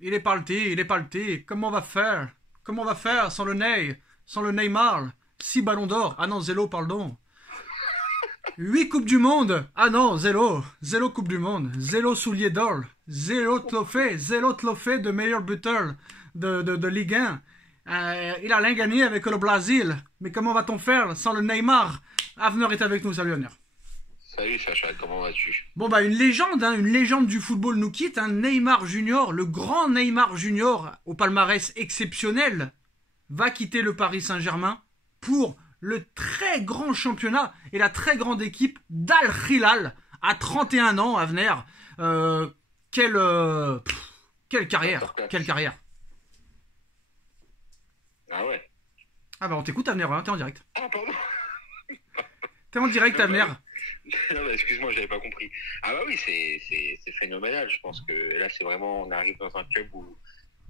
il est parti, il est parti. Comment on va faire? Comment on va faire sans le Ney? Sans le Neymar? 6 ballons d'or. Ah non, zéro, pardon. 8 Coupes du Monde. Ah non, zéro. Zéro Coupe du Monde. Zéro soulier d'or. Zéro trophée de meilleur buteur de Ligue 1. Il a rien gagné avec le Brésil. Mais comment va-t-on faire sans le Neymar? Avner est avec nous, salut Avner. Salut Sacha, comment vas-tu? Bon bah une légende du football nous quitte, hein. Neymar Junior, le grand Neymar Junior, au palmarès exceptionnel, va quitter le Paris Saint-Germain pour le très grand championnat et la très grande équipe d'Al Hilal à 31 ans, Avner. Quelle carrière, quelle carrière. Ah ouais. Ah bah on t'écoute Avner, hein, t'es en direct. Ah pardon. T'es en direct Non, Avner. non, excuse-moi, j'avais pas compris. Ah bah oui, c'est phénoménal. Je pense que là, c'est vraiment, on arrive dans un club où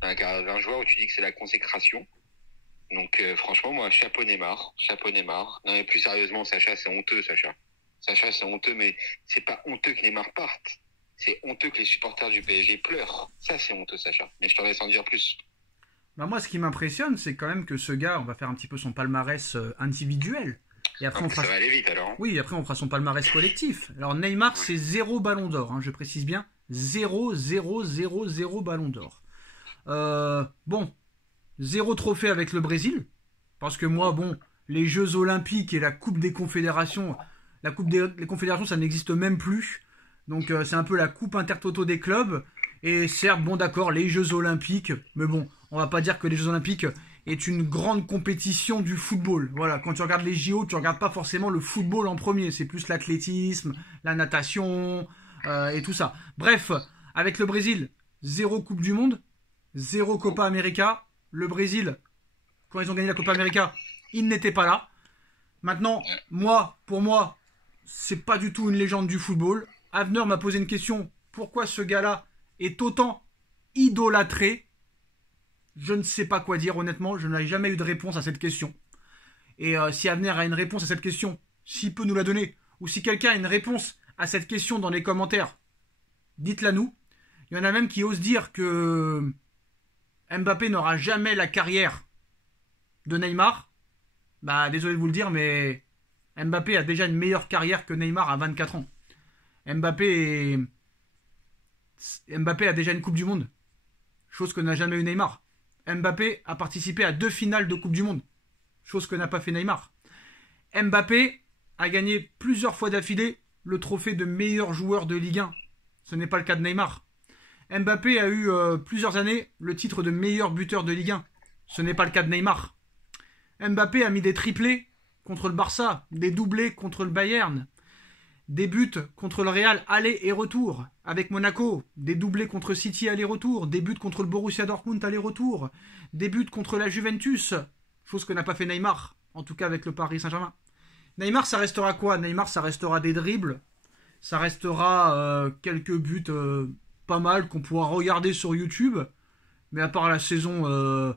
un joueur où tu dis que c'est la consécration. Donc franchement, moi, chapeau Neymar, chapeau Neymar. Non mais plus sérieusement, Sacha, c'est honteux, Sacha. Sacha, c'est honteux, mais c'est pas honteux que Neymar parte. C'est honteux que les supporters du PSG pleurent. Ça, c'est honteux, Sacha. Mais je te laisse en dire plus. Bah moi ce qui m'impressionne c'est quand même que ce gars, on va faire un petit peu son palmarès individuel. Et après, Ça va aller vite alors. Hein. Oui, après on fera son palmarès collectif. Alors Neymar, c'est 0 ballon d'or, hein, je précise bien. 0, 0, 0, 0 ballon d'or. Bon, 0 trophée avec le Brésil. Parce que moi, bon, les Jeux Olympiques et la Coupe des Confédérations, la Coupe des Confédérations, ça n'existe même plus. Donc c'est un peu la Coupe Intertoto des clubs. Et certes, bon d'accord, les Jeux Olympiques, mais bon, on va pas dire que les Jeux Olympiques est une grande compétition du football. Voilà, quand tu regardes les JO, tu regardes pas forcément le football en premier, c'est plus l'athlétisme, la natation et tout ça. Bref, avec le Brésil, 0 Coupe du Monde, 0 Copa América. Le Brésil, quand ils ont gagné la Copa América, ils n'étaient pas là. Maintenant, pour moi, c'est pas du tout une légende du football. Avner m'a posé une question. Pourquoi ce gars-là est autant idolâtré? Je ne sais pas quoi dire, honnêtement. Je n'ai jamais eu de réponse à cette question. Et si Avner a une réponse à cette question, s'il peut nous la donner, ou si quelqu'un a une réponse à cette question dans les commentaires, dites-la nous. Il y en a même qui osent dire que Mbappé n'aura jamais la carrière de Neymar. Bah, désolé de vous le dire, mais Mbappé a déjà une meilleure carrière que Neymar à 24 ans. Mbappé a déjà une Coupe du Monde. Chose que n'a jamais eu Neymar. Mbappé a participé à 2 finales de Coupe du Monde. Chose que n'a pas fait Neymar. Mbappé a gagné plusieurs fois d'affilée le trophée de meilleur joueur de Ligue 1. Ce n'est pas le cas de Neymar. Mbappé a eu plusieurs années le titre de meilleur buteur de Ligue 1. Ce n'est pas le cas de Neymar. Mbappé a mis des triplés contre le Barça, des doublés contre le Bayern, des buts contre le Real aller et retour avec Monaco, des doublés contre City aller-retour, des buts contre le Borussia Dortmund aller-retour, des buts contre la Juventus, chose que n'a pas fait Neymar, en tout cas avec le Paris Saint-Germain. Neymar, ça restera quoi? Neymar, ça restera des dribbles, ça restera quelques buts pas mal qu'on pourra regarder sur YouTube, mais à part la saison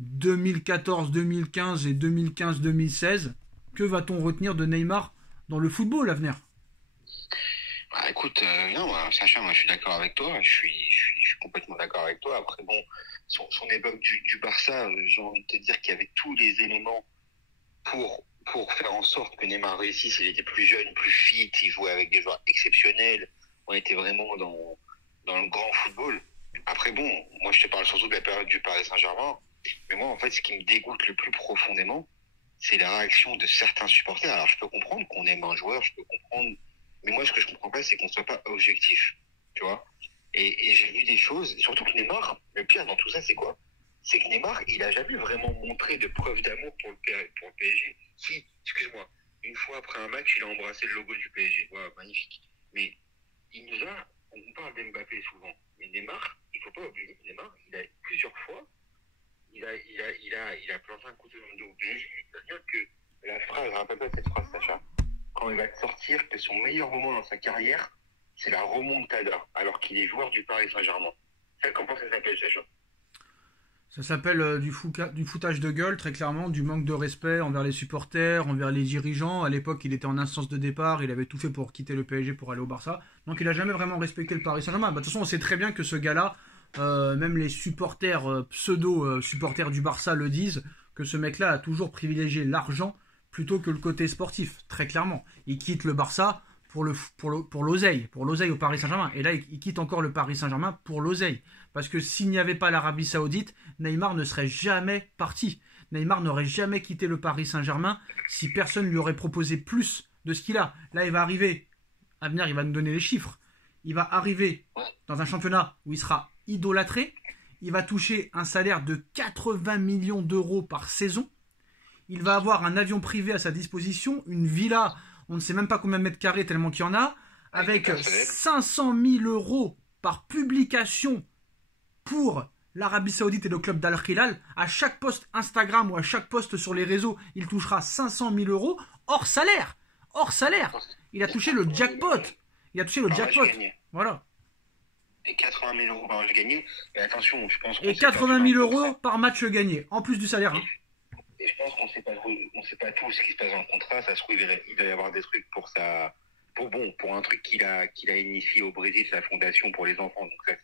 2014-2015 et 2015-2016, que va-t-on retenir de Neymar dans le football à venir? Bah, écoute, non, Sacha, moi je suis d'accord avec toi, je suis complètement d'accord avec toi. Après, bon, son époque du Barça, j'ai envie de te dire qu'il y avait tous les éléments pour faire en sorte que Neymar réussisse. Il était plus jeune, plus fit, il jouait avec des joueurs exceptionnels. On était vraiment dans le grand football. Après, bon, moi je te parle surtout de la période du Paris Saint-Germain. Mais moi, en fait, ce qui me dégoûte le plus profondément, c'est la réaction de certains supporters. Alors, je peux comprendre qu'on aime un joueur, je peux comprendre. Mais moi, ce que je comprends pas, c'est qu'on soit pas objectif. Tu vois? Et j'ai vu des choses, surtout que Neymar, le pire dans tout ça, c'est quoi? C'est que Neymar, il a jamais vraiment montré de preuve d'amour pour le PSG. Si, excuse-moi, une fois après un match, il a embrassé le logo du PSG. Ouais, magnifique. Mais il nous a, on parle d'Mbappé souvent, mais Neymar, il faut pas oublier que Neymar, il a plusieurs fois, il a planté un couteau dans le dos au PSG. C'est-à-dire que la phrase, rappelle-toi cette phrase, Sacha, quand il va te sortir que son meilleur moment dans sa carrière, c'est la remontada, alors qu'il est joueur du Paris Saint-Germain. Ça, comment ça s'appelle, Sacha? Ça s'appelle du foutage de gueule, très clairement, du manque de respect envers les supporters, envers les dirigeants. À l'époque, il était en instance de départ, il avait tout fait pour quitter le PSG pour aller au Barça. Donc il n'a jamais vraiment respecté le Paris Saint-Germain. Bah, de toute façon, on sait très bien que ce gars-là, même les supporters, pseudo-supporters du Barça le disent, que ce mec-là a toujours privilégié l'argent plutôt que le côté sportif, très clairement. Il quitte le Barça pour l'oseille au Paris Saint-Germain. Et là, il quitte encore le Paris Saint-Germain pour l'oseille. Parce que s'il n'y avait pas l'Arabie Saoudite, Neymar ne serait jamais parti. Neymar n'aurait jamais quitté le Paris Saint-Germain si personne lui aurait proposé plus de ce qu'il a. Là, il va arriver, à venir, il va nous donner les chiffres. Il va arriver dans un championnat où il sera idolâtré. Il va toucher un salaire de 80 millions d'euros par saison. Il va avoir un avion privé à sa disposition, une villa, on ne sait même pas combien de mètres carrés tellement qu'il y en a, avec 500 000 euros par publication pour l'Arabie Saoudite et le club d'Al Hilal. À chaque post Instagram ou à chaque post sur les réseaux, il touchera 500 000 euros hors salaire. Hors salaire. Il a touché le jackpot. Voilà. Et 80 000 euros par match gagné. Mais attention, je pense. Et 80 000 euros par match gagné, en plus du salaire. Et je pense qu'on sait pas tout ce qui se passe dans le contrat. Ça se trouve, il va y avoir des trucs pour un truc qu'il a initié au Brésil, sa fondation pour les enfants. Donc ça,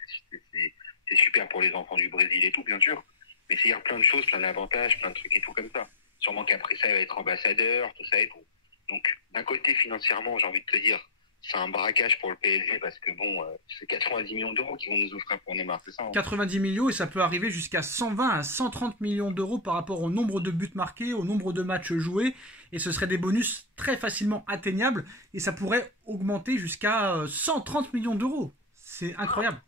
c'est super pour les enfants du Brésil et tout, bien sûr. Mais il y a plein de choses, plein d'avantages, plein de trucs et tout comme ça. Sûrement qu'après ça, il va être ambassadeur, tout ça et tout. Donc, d'un côté, financièrement, j'ai envie de te dire, c'est un braquage pour le PSG parce que bon, c'est 90 millions d'euros qu'ils vont nous offrir pour Neymar, c'est ça, hein. 90 millions et ça peut arriver jusqu'à 120 à 130 millions d'euros par rapport au nombre de buts marqués, au nombre de matchs joués. Et ce serait des bonus très facilement atteignables et ça pourrait augmenter jusqu'à 130 millions d'euros. C'est incroyable.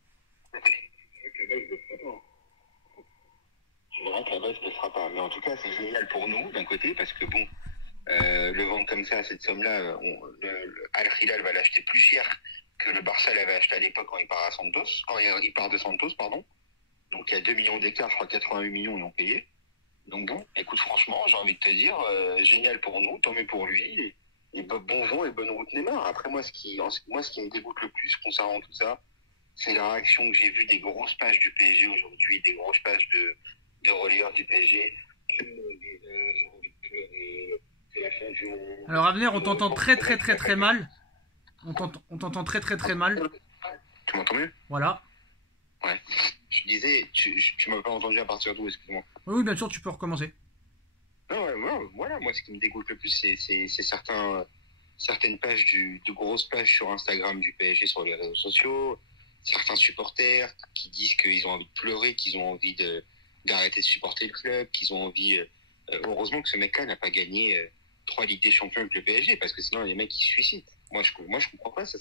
Je dirais que la base ne le fera pas. Mais en tout cas, c'est génial pour nous, d'un côté, parce que bon, le vendre comme ça, cette somme-là, Al Hilal va l'acheter plus cher que le Barça l'avait acheté à l'époque quand il part de Santos, pardon. Donc il y a 2 millions d'écart, je crois 88 millions ils ont payé. Donc bon, écoute, franchement, j'ai envie de te dire, génial pour nous, tant mieux pour lui, et bon vent et bonne route Neymar. Après, moi, ce qui me dégoûte le plus concernant tout ça, c'est la réaction que j'ai vue des grosses pages du PSG aujourd'hui, des grosses pages de relayeurs du PSG. Alors Avner, on t'entend très très très très mal. On t'entend très très très mal. Tu m'entends mieux? Voilà. Ouais. Je disais, tu m'as pas entendu à partir d'où, excuse-moi. Oui, bien sûr, tu peux recommencer. Non, ouais, voilà, moi ce qui me dégoûte le plus, c'est certaines pages de grosses pages sur Instagram du PSG sur les réseaux sociaux, certains supporters qui disent qu'ils ont envie de pleurer, qu'ils ont envie d'arrêter de supporter le club, qu'ils ont envie. Heureusement que ce mec-là n'a pas gagné 3 Ligues des Champions avec le PSG, parce que sinon les mecs ils se suicident. Moi je comprends pas ça.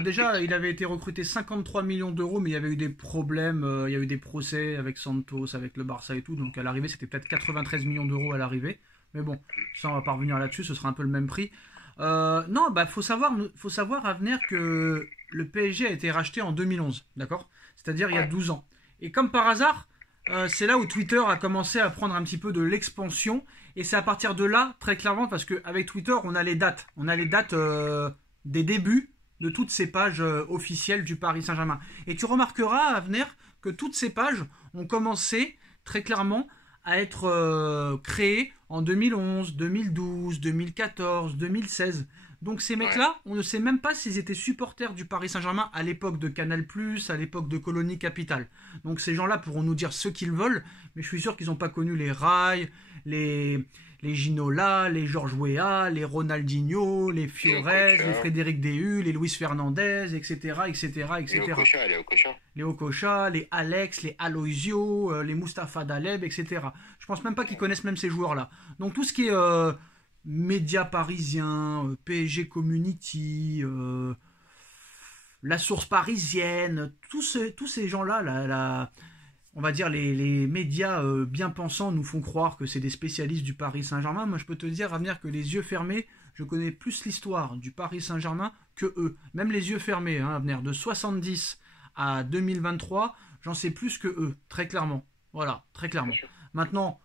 Déjà, il avait été recruté 53 millions d'euros, mais il y avait eu des problèmes, il y a eu des procès avec Santos, avec le Barça et tout, donc à l'arrivée c'était peut-être 93 millions d'euros à l'arrivée. Mais bon, ça on va pas revenir là-dessus, ce sera un peu le même prix. Faut savoir à venir que le PSG a été racheté en 2011, d'accord? C'est-à-dire il y a 12 ans. Et comme par hasard, c'est là où Twitter a commencé à prendre un petit peu de l'expansion. Et c'est à partir de là, très clairement, parce qu'avec Twitter, on a les dates. On a les dates des débuts de toutes ces pages officielles du Paris Saint-Germain. Et tu remarqueras à venir que toutes ces pages ont commencé très clairement à être créées en 2011, 2012, 2014, 2016. Donc ces mecs-là, on ne sait même pas s'ils étaient supporters du Paris Saint-Germain à l'époque de Canal+, à l'époque de Colonie Capital. Donc ces gens-là pourront nous dire ce qu'ils veulent, mais je suis sûr qu'ils n'ont pas connu les Rai, les Ginola, les Georges Weah, les Ronaldinho, les Fiores, les Frédéric Déhu, les Luis Fernandez, etc., etc., etc. Les Okocha, les Alex, les Aloisio, les Mustapha Daleb, etc. Je pense même pas qu'ils connaissent même ces joueurs-là. Donc tout ce qui est médias parisiens, PSG Community, la source parisienne, tous ces gens-là, on va dire les médias bien pensants nous font croire que c'est des spécialistes du Paris Saint-Germain. Moi je peux te dire à venir que les yeux fermés, je connais plus l'histoire du Paris Saint-Germain que eux. Même les yeux fermés, à venir de 70 à 2023, j'en sais plus que eux, très clairement. Voilà, très clairement. Maintenant,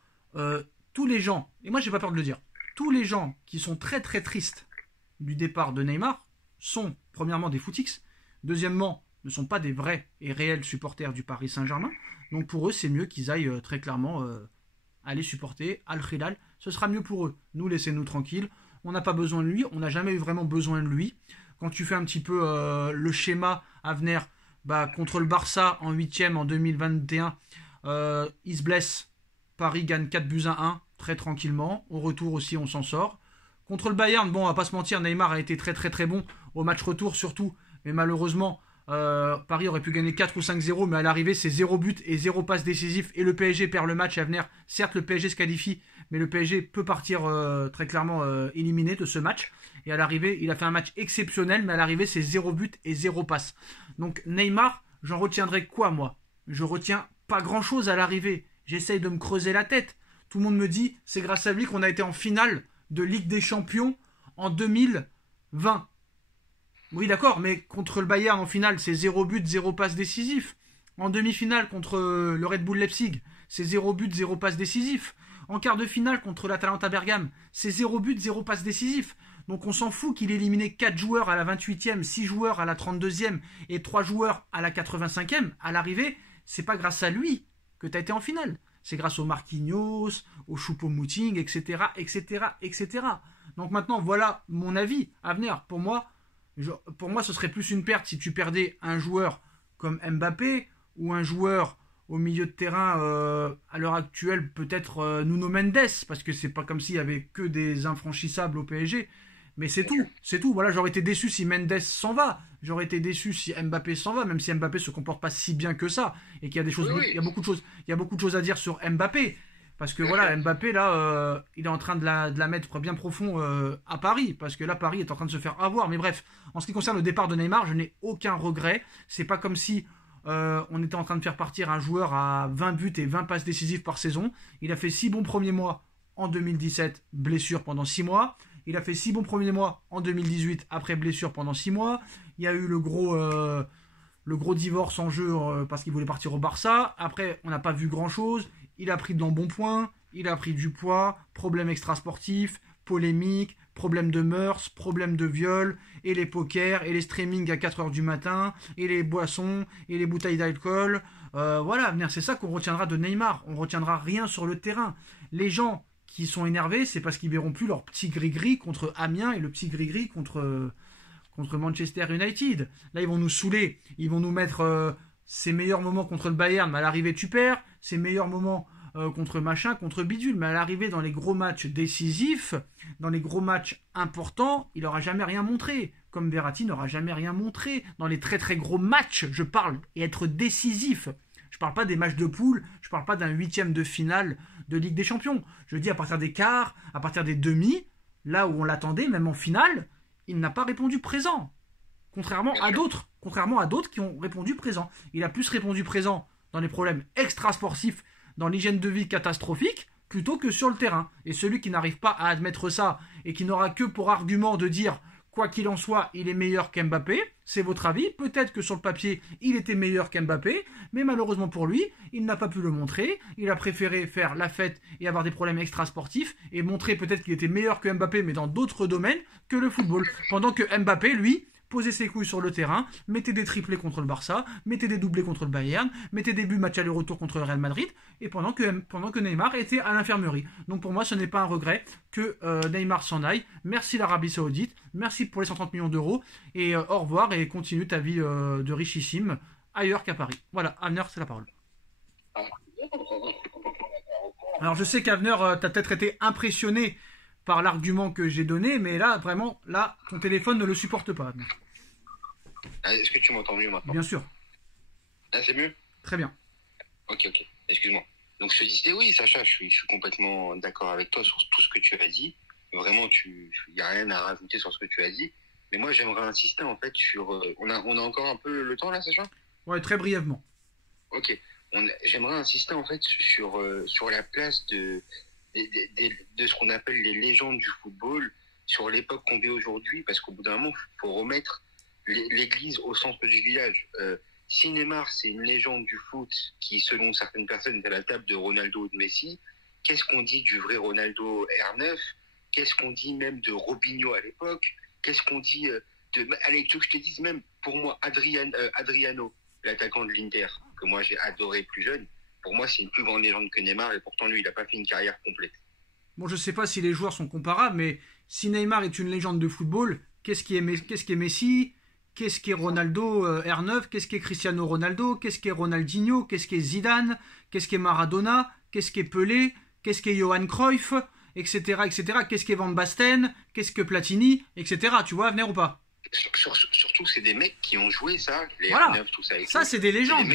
tous les gens, et moi j'ai pas peur de le dire, tous les gens qui sont très très tristes du départ de Neymar sont premièrement des footix, deuxièmement ne sont pas des vrais et réels supporters du Paris Saint-Germain. Donc pour eux c'est mieux qu'ils aillent très clairement aller supporter Al Hilal. Ce sera mieux pour eux. Nous, laissez-nous tranquilles. On n'a pas besoin de lui. On n'a jamais eu vraiment besoin de lui. Quand tu fais un petit peu le schéma à venir Bah, contre le Barça en 8e en 2021, il se blesse. Paris gagne 4-1, très tranquillement. Au retour aussi, on s'en sort. Contre le Bayern, bon, on va pas se mentir, Neymar a été très très très bon au match retour surtout. Mais malheureusement, Paris aurait pu gagner 4 ou 5-0, mais à l'arrivée, c'est 0 but et 0 passe décisif. Et le PSG perd le match à venir. Certes, le PSG se qualifie, mais le PSG peut partir très clairement éliminé de ce match. Et à l'arrivée, il a fait un match exceptionnel, mais à l'arrivée, c'est 0 but et 0 passe. Donc Neymar, j'en retiendrai quoi, moi? Je retiens pas grand-chose à l'arrivée. J'essaye de me creuser la tête. Tout le monde me dit, c'est grâce à lui qu'on a été en finale de Ligue des Champions en 2020. Oui, d'accord, mais contre le Bayern en finale, c'est 0 but, 0 passe décisif. En demi-finale contre le Red Bull Leipzig, c'est 0 but, 0 passe décisif. En quart de finale contre l'Atalanta Bergame, c'est 0 but, 0 passe décisif. Donc on s'en fout qu'il ait éliminé 4 joueurs à la 28e, 6 joueurs à la 32e et 3 joueurs à la 85e. À l'arrivée, c'est pas grâce à lui que tu as été en finale. C'est grâce aux Marquinhos, aux Choupo-Moting, etc., etc., etc. Donc maintenant, voilà mon avis à venir. Pour moi, ce serait plus une perte si tu perdais un joueur comme Mbappé ou un joueur au milieu de terrain à l'heure actuelle, peut-être Nuno Mendes, parce que c'est pas comme s'il y avait que des infranchissables au PSG. Mais c'est tout, c'est tout. Voilà, j'aurais été déçu si Mendes s'en va. J'aurais été déçu si Mbappé s'en va, même si Mbappé se comporte pas si bien que ça et qu'il y a des choses, il y a beaucoup de choses à dire sur Mbappé. Parce que voilà, Mbappé là, il est en train de la mettre bien profond à Paris, parce que là Paris est en train de se faire avoir. Mais bref, en ce qui concerne le départ de Neymar, je n'ai aucun regret. C'est pas comme si on était en train de faire partir un joueur à 20 buts et 20 passes décisives par saison. Il a fait 6 bons premiers mois en 2017, blessure pendant 6 mois. Il a fait 6 bons premiers mois en 2018, après blessure pendant 6 mois. Il y a eu le gros divorce en jeu parce qu'il voulait partir au Barça. Après, on n'a pas vu grand-chose. Il a pris d'embonpoint, il a pris du poids, problème extrasportif, polémique, problème de mœurs, problème de viol, et les pokers, et les streamings à 4h du matin, et les boissons, et les bouteilles d'alcool. Voilà, c'est ça qu'on retiendra de Neymar. On ne retiendra rien sur le terrain. Les gens qui sont énervés, c'est parce qu'ils verront plus leur petit gris-gris contre Amiens et le petit gris-gris contre Manchester United. Là, ils vont nous saouler. Ils vont nous mettre ses meilleurs moments contre le Bayern, mais à l'arrivée, tu perds. Ses meilleurs moments contre machin, contre bidule. Mais à l'arrivée, dans les gros matchs décisifs, dans les gros matchs importants, il n'aura jamais rien montré. Comme Verratti n'aura jamais rien montré. Dans les très très gros matchs, je parle, et être décisif. Je parle pas des matchs de poule, je parle pas d'un 8e de finale de Ligue des Champions. Je dis à partir des quarts, à partir des demi, là où on l'attendait, même en finale, il n'a pas répondu présent. Contrairement à d'autres qui ont répondu présent. Il a plus répondu présent dans les problèmes extrasportifs, dans l'hygiène de vie catastrophique, plutôt que sur le terrain. Et celui qui n'arrive pas à admettre ça, et qui n'aura que pour argument de dire quoi qu'il en soit, il est meilleur qu'Mbappé, c'est votre avis. Peut-être que sur le papier, il était meilleur qu'Mbappé, mais malheureusement pour lui, il n'a pas pu le montrer. Il a préféré faire la fête et avoir des problèmes extrasportifs et montrer peut-être qu'il était meilleur que Mbappé, mais dans d'autres domaines que le football. Pendant que Mbappé, lui, posait ses couilles sur le terrain, mettait des triplés contre le Barça, mettait des doublés contre le Bayern, mettait des buts match aller-retour contre le Real Madrid, et pendant que Neymar était à l'infirmerie. Donc pour moi, ce n'est pas un regret que Neymar s'en aille. Merci l'Arabie Saoudite, merci pour les 130 millions d'euros, et au revoir, et continue ta vie de richissime ailleurs qu'à Paris. Voilà, Avner, c'est la parole. Alors je sais qu'Avner, t'as peut-être été impressionné par l'argument que j'ai donné, mais là, vraiment, là, ton téléphone ne le supporte pas. Est-ce que tu m'entends mieux maintenant? Bien sûr. Là, c'est mieux? Très bien. Ok. Excuse-moi. Donc, je te disais, oui, Sacha, je suis complètement d'accord avec toi sur tout ce que tu as dit. Vraiment, il n'y a rien à rajouter sur ce que tu as dit. Mais moi, j'aimerais insister, en fait, sur... on a encore un peu le temps, là, Sacha? Ouais, très brièvement. Ok. J'aimerais insister, en fait, sur la place de ce qu'on appelle les légendes du football sur l'époque qu'on vit aujourd'hui, parce qu'au bout d'un moment, il faut remettre l'église au centre du village. Si Neymar, c'est une légende du foot qui, selon certaines personnes, est à la table de Ronaldo ou de Messi, qu'est-ce qu'on dit du vrai Ronaldo R9? Qu'est-ce qu'on dit même de Robinho à l'époque? Qu'est-ce qu'on dit allez, tu veux que je te dise même, pour moi, Adriano, l'attaquant de l'Inter, que moi j'ai adoré plus jeune, pour moi, c'est une plus grande légende que Neymar, et pourtant, lui, il n'a pas fait une carrière complète. Bon, je ne sais pas si les joueurs sont comparables, mais si Neymar est une légende de football, qu'est-ce qui est Messi? Qu'est-ce qu'est Ronaldo R9? Qu'est-ce qu'est Cristiano Ronaldo? Qu'est-ce qu'est Ronaldinho? Qu'est-ce qu'est Zidane? Qu'est-ce qu'est Maradona? Qu'est-ce qu'est Pelé? Qu'est-ce qu'est Johan Cruyff? Etc. etc. Qu'est-ce qu'est Van Basten? Qu'est-ce que Platini? Etc. Tu vois, venir ou pas? Surtout, c'est des mecs qui ont joué ça, les Voilà. R9, tout ça. Ça, c'est des légendes.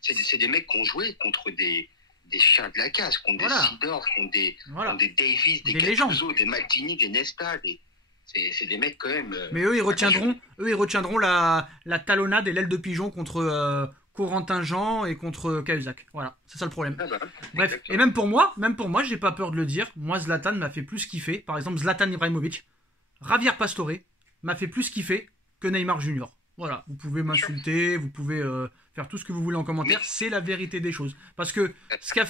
C'est des mecs qui ont joué contre des chiens de la casse, contre des Seedorf, contre des Davis, des Gattuso, des Maldini, des Nesta. C'est des mecs quand même. Mais eux, ils retiendront la talonnade et l'aile de pigeon contre Corentin Jean et contre Cahuzac. Voilà, c'est ça le problème. Ah bah, bref, exactement. et même pour moi, j'ai pas peur de le dire. Moi, Zlatan m'a fait plus kiffer. Par exemple, Zlatan Ibrahimovic, Javier Pastore m'a fait plus kiffer que Neymar Junior. Voilà, vous pouvez m'insulter, vous pouvez faire tout ce que vous voulez en commentaire. C'est la vérité des choses. Parce que ce qu'a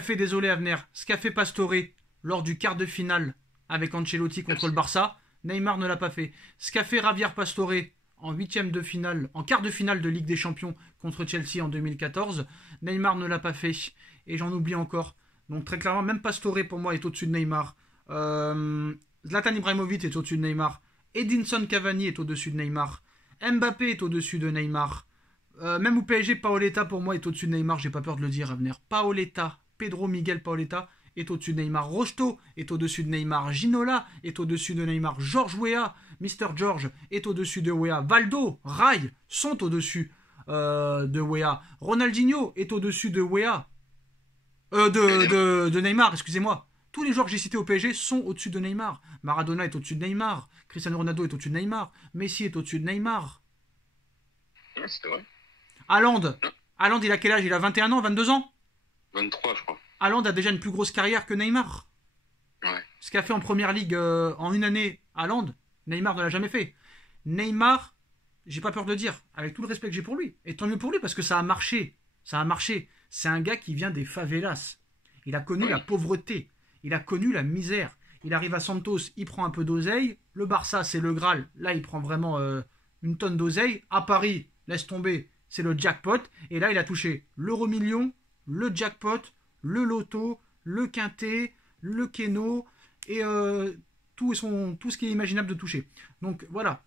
fait, désolé Avner, ce qu'a fait Pastore lors du quart de finale avec Ancelotti contre le Barça, Neymar ne l'a pas fait. Ce qu'a fait Javier Pastore en quart de finale de Ligue des Champions contre Chelsea en 2014, Neymar ne l'a pas fait. Et j'en oublie encore. Donc très clairement, même Pastore pour moi est au-dessus de Neymar. Zlatan Ibrahimovic est au-dessus de Neymar. Edinson Cavani est au-dessus de Neymar. Mbappé est au-dessus de Neymar. Même au PSG, Paoletta pour moi est au-dessus de Neymar. J'ai pas peur de le dire à venir. Paoletta, Pedro Miguel Paoletta est au-dessus de Neymar. Rocheteau est au-dessus de Neymar. Ginola est au-dessus de Neymar. Georges Weah, Mr. George est au-dessus de Weah. Valdo, Rai sont au-dessus de Weah. Ronaldinho est au-dessus de Weah. De Neymar, excusez-moi. Tous les joueurs que j'ai cités au PSG sont au-dessus de Neymar. Maradona est au-dessus de Neymar. Cristiano Ronaldo est au-dessus de Neymar. Messi est au-dessus de Neymar. Ouais, c'est vrai. Haaland, il a quel âge? Il a 21 ans, 22 ans? 23, je crois. Haaland a déjà une plus grosse carrière que Neymar. Ouais. Ce qu'a fait en première ligue en une année Haaland, Neymar ne l'a jamais fait. Neymar, j'ai pas peur de le dire, avec tout le respect que j'ai pour lui. Et tant mieux pour lui parce que ça a marché. Ça a marché. C'est un gars qui vient des favelas. Il a connu la pauvreté. Il a connu la misère. Il arrive à Santos, il prend un peu d'oseille. Le Barça, c'est le Graal. Là, il prend vraiment une tonne d'oseille. À Paris, laisse tomber, c'est le jackpot. Et là, il a touché l'euro-million, le jackpot, le loto, le quintet, le keno et tout ce qui est imaginable de toucher. Donc voilà,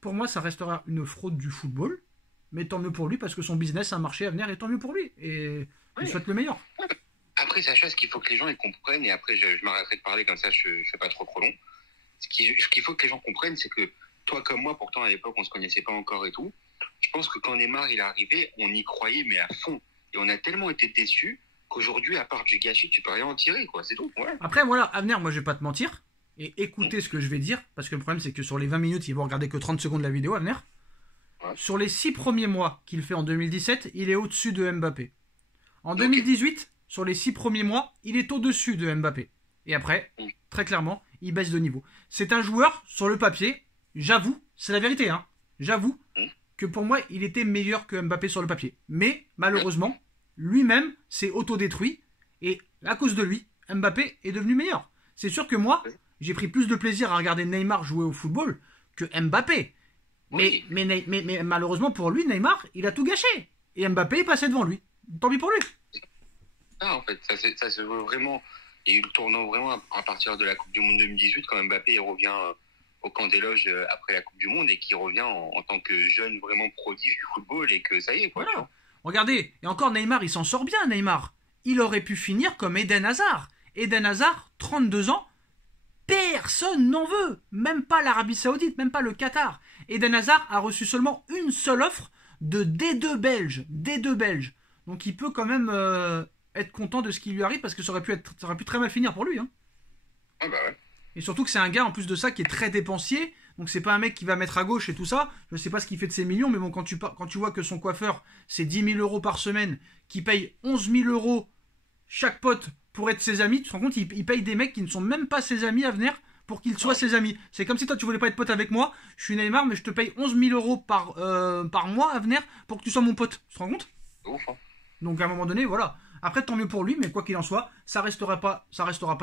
pour moi, ça restera une fraude du football. Mais tant mieux pour lui parce que son business a marché à venir et tant mieux pour lui. Et je souhaite le meilleur. Après, Sacha, ce qu'il faut que les gens ils comprennent, et après je m'arrêterai de parler comme ça, je ne fais pas trop long. Ce qu'il faut que les gens comprennent, c'est que toi comme moi, pourtant à l'époque on ne se connaissait pas encore et tout, je pense que quand Neymar il est arrivé, on y croyait mais à fond. Et on a tellement été déçus qu'aujourd'hui, à part du gâchis, tu peux rien en tirer, quoi. C'est tout. Ouais. Après, voilà, à venir, moi je vais pas te mentir. Et écoutez ce que je vais dire, parce que le problème c'est que sur les 20 minutes, ils vont regarder que 30 secondes de la vidéo à venir. Ouais. Sur les 6 premiers mois qu'il fait en 2017, il est au-dessus de Mbappé. En 2018, sur les 6 premiers mois, il est au-dessus de Mbappé. Et après, très clairement, il baisse de niveau. C'est un joueur, sur le papier, j'avoue, c'est la vérité, hein, j'avoue, que pour moi, il était meilleur que Mbappé sur le papier. Mais, malheureusement, lui-même s'est autodétruit. Et à cause de lui, Mbappé est devenu meilleur. C'est sûr que moi, j'ai pris plus de plaisir à regarder Neymar jouer au football que Mbappé. Mais malheureusement pour lui, Neymar, il a tout gâché. Et Mbappé est passé devant lui. Tant pis pour lui. Ah, en fait, ça se voit vraiment. Il y a eu le tournant vraiment à partir de la Coupe du Monde 2018, quand Mbappé revient au camp des loges après la Coupe du Monde et qui revient en tant que jeune vraiment prodige du football et que ça y est, quoi. Voilà. Regardez, et encore Neymar, il s'en sort bien, Neymar. Il aurait pu finir comme Eden Hazard. Eden Hazard, 32 ans, personne n'en veut. Même pas l'Arabie Saoudite, même pas le Qatar. Eden Hazard a reçu seulement une seule offre de D2 belge. Donc il peut quand même être content de ce qui lui arrive parce que ça aurait pu très mal finir pour lui. Hein. Ah bah ouais. Et surtout que c'est un gars en plus de ça qui est très dépensier. Donc c'est pas un mec qui va mettre à gauche et tout ça. Je sais pas ce qu'il fait de ses millions, mais bon, quand tu vois que son coiffeur, c'est 10 000 euros par semaine, qui paye 11 000 euros chaque pote pour être ses amis, tu te rends compte, il paye des mecs qui ne sont même pas ses amis à venir pour qu'ils soient ses amis. C'est comme si toi tu voulais pas être pote avec moi, je suis Neymar, mais je te paye 11 000 euros par mois à venir pour que tu sois mon pote. Tu te rends compte? Ouf, hein. Donc à un moment donné, voilà. Après, tant mieux pour lui, mais quoi qu'il en soit, ça restera pas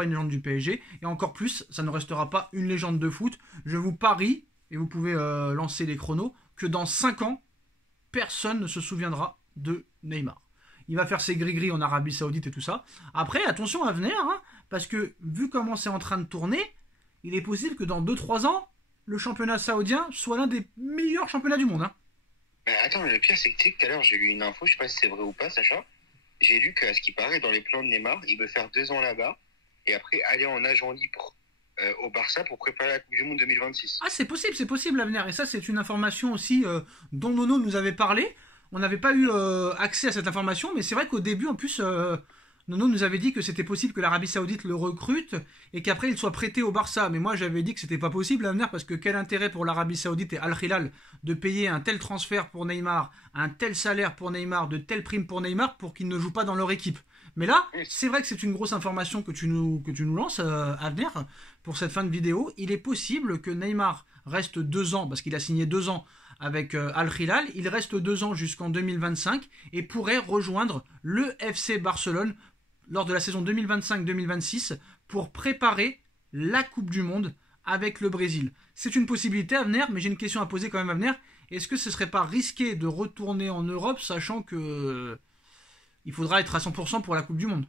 une légende du PSG. Et encore plus, ça ne restera pas une légende de foot. Je vous parie, et vous pouvez lancer les chronos, que dans 5 ans, personne ne se souviendra de Neymar. Il va faire ses gris-gris en Arabie Saoudite et tout ça. Après, attention à venir, hein, parce que vu comment c'est en train de tourner, il est possible que dans 2-3 ans, le championnat saoudien soit l'un des meilleurs championnats du monde. Hein. Mais attends, le pire, c'est que tu sais que tout à l'heure, j'ai lu une info, je sais pas si c'est vrai ou pas, Sacha. J'ai lu qu'à ce qui paraît, dans les plans de Neymar, il veut faire 2 ans là-bas et après aller en agent libre au Barça pour préparer la Coupe du Monde 2026. Ah, c'est possible l'avenir. Et ça, c'est une information aussi dont Nono nous avait parlé. On n'avait pas eu accès à cette information, mais c'est vrai qu'au début, en plus, Nono nous avait dit que c'était possible que l'Arabie Saoudite le recrute et qu'après il soit prêté au Barça. Mais moi, j'avais dit que c'était pas possible l'avenir parce que quel intérêt pour l'Arabie Saoudite et Al Hilal de payer un tel transfert pour Neymar, un tel salaire pour Neymar, de telles primes pour Neymar pour qu'il ne joue pas dans leur équipe. Mais là, c'est vrai que c'est une grosse information que tu nous lances à venir pour cette fin de vidéo. Il est possible que Neymar reste 2 ans, parce qu'il a signé 2 ans avec Al Hilal, il reste 2 ans jusqu'en 2025 et pourrait rejoindre le FC Barcelone lors de la saison 2025-2026 pour préparer la Coupe du Monde avec le Brésil. C'est une possibilité à venir, mais j'ai une question à poser quand même à venir. Est-ce que ce serait pas risqué de retourner en Europe, sachant que il faudra être à 100% pour la Coupe du Monde?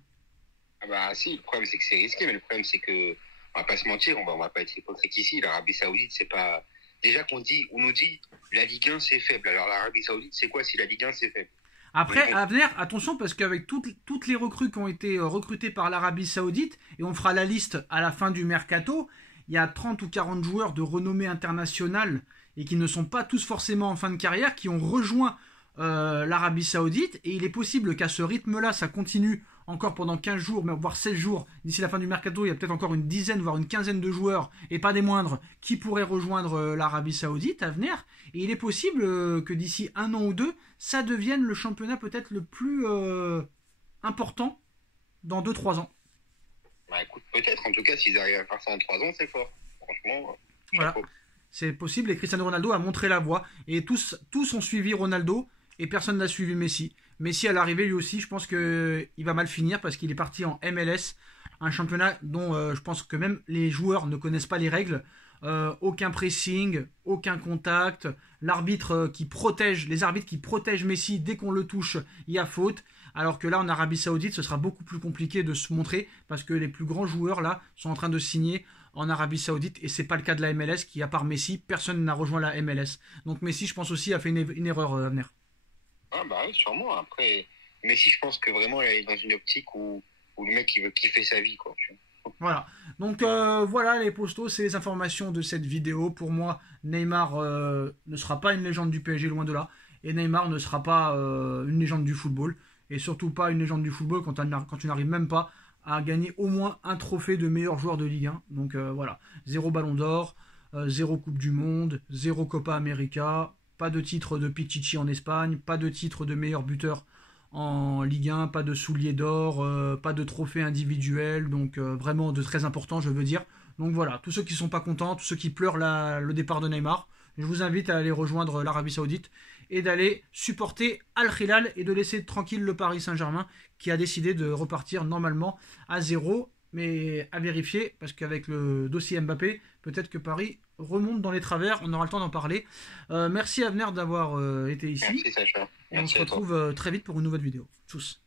Ah bah si, le problème c'est que c'est risqué, mais le problème c'est que, on va pas se mentir, on va pas être hypocrite ici, l'Arabie Saoudite c'est pas... Déjà on nous dit, la Ligue 1 c'est faible, alors l'Arabie Saoudite c'est quoi si la Ligue 1 c'est faible? Après, à venir, attention, parce qu'avec toutes les recrues qui ont été recrutées par l'Arabie Saoudite, et on fera la liste à la fin du mercato, il y a 30 ou 40 joueurs de renommée internationale et qui ne sont pas tous forcément en fin de carrière, qui ont rejoint l'Arabie Saoudite, et il est possible qu'à ce rythme-là, ça continue encore pendant 15 jours, voire 16 jours, d'ici la fin du mercato, il y a peut-être encore une dizaine, voire une quinzaine de joueurs, et pas des moindres, qui pourraient rejoindre l'Arabie Saoudite à venir, et il est possible que d'ici 1 an ou 2, ça devienne le championnat peut-être le plus important dans 2-3 ans. Bah écoute, peut-être, en tout cas, s'ils arrivent à faire ça en 3 ans, c'est fort. Franchement, voilà. C'est possible, et Cristiano Ronaldo a montré la voie, et tous ont suivi Ronaldo, et personne n'a suivi Messi. Messi, à l'arrivée, lui aussi, je pense qu'il va mal finir parce qu'il est parti en MLS, un championnat dont je pense que même les joueurs ne connaissent pas les règles. Aucun pressing, aucun contact. L'arbitre les arbitres qui protègent Messi dès qu'on le touche, il y a faute. Alors que là, en Arabie Saoudite, ce sera beaucoup plus compliqué de se montrer parce que les plus grands joueurs là sont en train de signer en Arabie Saoudite et c'est pas le cas de la MLS qui, à part Messi, personne n'a rejoint la MLS. Donc Messi, je pense aussi, a fait une erreur à venir. Ah bah oui, sûrement. Après, Messi, je pense que vraiment, il est dans une optique où le mec, il veut kiffer sa vie, quoi. Voilà. Donc voilà les postos, c'est les informations de cette vidéo. Pour moi, Neymar ne sera pas une légende du PSG, loin de là. Et Neymar ne sera pas une légende du football. Et surtout pas une légende du football quand tu n'arrives même pas à gagner au moins un trophée de meilleur joueur de Ligue 1. Donc voilà. 0 ballon d'or, 0 Coupe du Monde, 0 Copa América, pas de titre de Pichichi en Espagne, pas de titre de meilleur buteur en Ligue 1, pas de souliers d'or, pas de trophée individuel, donc vraiment de très important, je veux dire. Donc voilà, tous ceux qui ne sont pas contents, tous ceux qui pleurent le départ de Neymar, je vous invite à aller rejoindre l'Arabie Saoudite et d'aller supporter Al Hilal et de laisser tranquille le Paris Saint-Germain qui a décidé de repartir normalement à 0, mais à vérifier, parce qu'avec le dossier Mbappé, peut-être que Paris remonte dans les travers, on aura le temps d'en parler. Merci Avner d'avoir été ici. Merci Sacha. Et on se retrouve très vite pour une nouvelle vidéo. Tchuss.